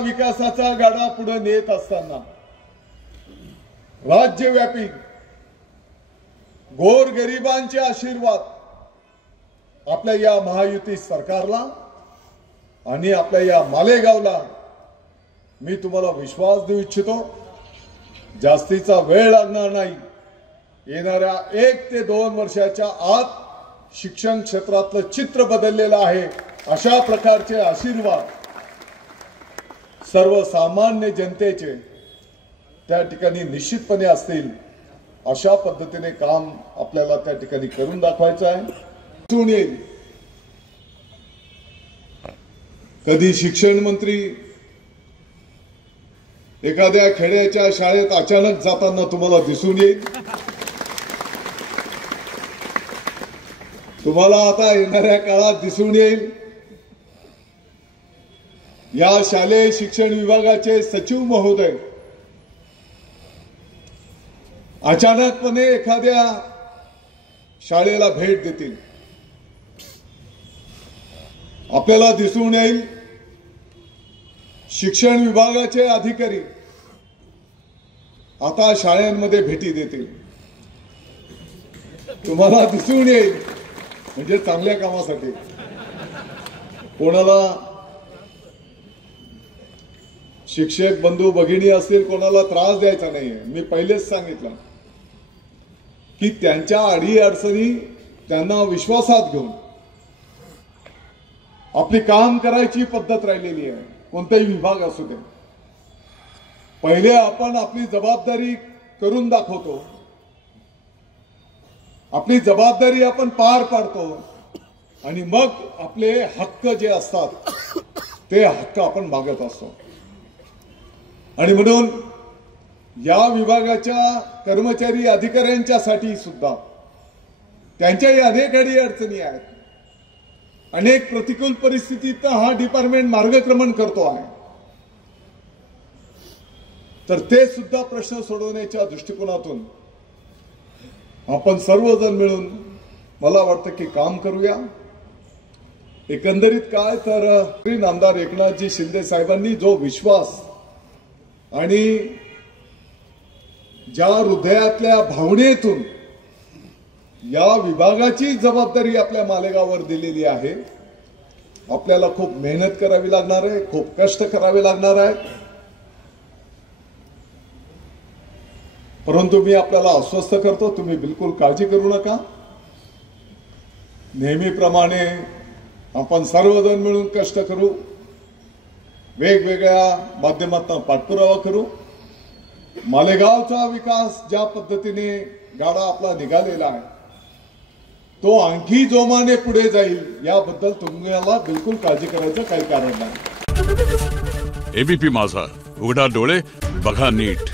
विकासाचा गाडा पुढे नेत असताना राज्यव्यापी गोरगरिबांचे आशीर्वाद आपल्या या महायुती सरकारला आणि आपल्या या मालेगावला मी तुम्हाला विश्वास देऊ इच्छितो। जास्तीचा वेळ लागणार नाही। येणाऱ्या 1 ते 2 वर्षाच्या आत शिक्षण क्षेत्रातलं चित्र बदललेलं आहे। अशा प्रकारचे आशीर्वाद सर्वसामान्य जनतेचे त्या ठिकाणी निश्चितपणे असतील। अशा पद्धतीने काम आपल्याला त्या ठिकाणी करून दाखवायचं आहे। कधी शिक्षण मंत्री एखाद्या खेड्याच्या शाळेत अचानक जाताना तुम्हाला दिसून येईल। तुम्हाला आता येणाऱ्या काळात दिसून येईल या शालेय शिक्षण विभागाचे सचिव महोदय अचानकपणे एखाद्या शाळेला भेट देतील। आपल्याला दिसून येईल शिक्षण विभागाचे अधिकारी आता शाळांमध्ये भेटी देतील। तुम्हाला दिसून येईल म्हणजे चांगल्या कामासाठी। कोणाला शिक्षक बंधू भगिनी असतील कोणाला त्रास द्यायचा नाहीये। मी पहिलेच सांगितलं की त्यांच्या अडीअडचणी त्यांना विश्वासात घेऊन आपली काम करायची पद्धत राहिलेली आहे। कोणताही विभाग असू दे, पहिले आपण आपली जबाबदारी करून दाखवतो, आपली जबाबदारी आपण पार पाडतो आणि मग आपले हक्क जे असतात ते हक्क आपण मागत असतो। आणि म्हणून या विभागाच्या कर्मचारी अधिकाऱ्यांच्यासाठी सुद्धा त्यांच्याही अनेक अडचणी आहेत। अनेक प्रतिकूल परिस्थितीत हा डिपार्टमेंट मार्गक्रमण करतो आहे। तर ते सुद्धा प्रश्न सोडवण्याच्या दृष्टिकोनातून आपण सर्वजण मिळून मला वाटतं की काम करूया। एकंदरीत काय तर आमदार एकनाथजी शिंदे साहेबांनी जो विश्वास आणि ज्या हृदयातल्या भावनेतून या विभागाची जबाबदारी आपल्या मालेगाववर दिलेली आहे, आपल्याला खूप मेहनत करावी लागणार आहे, खूप कष्ट करावे लागणार आहेत। परंतु मी आपल्याला आश्वस्त करतो, तुम्ही बिलकुल काळजी करू नका। नेहमीप्रमाणे आपण सर्वजण मिळून कष्ट करू, वेगवेगळ्या माध्यमातून पाठपुरावा करू। मालेगावचा विकास ज्या पद्धतीने गाडा आपला निघालेला आहे तो आणखी जोमाने पुढे जाईल याबद्दल तुम्हाला बिलकुल काळजी करायचं काही कारण नाही। एबीपी माझा, उघडा डोळे बघा नीट।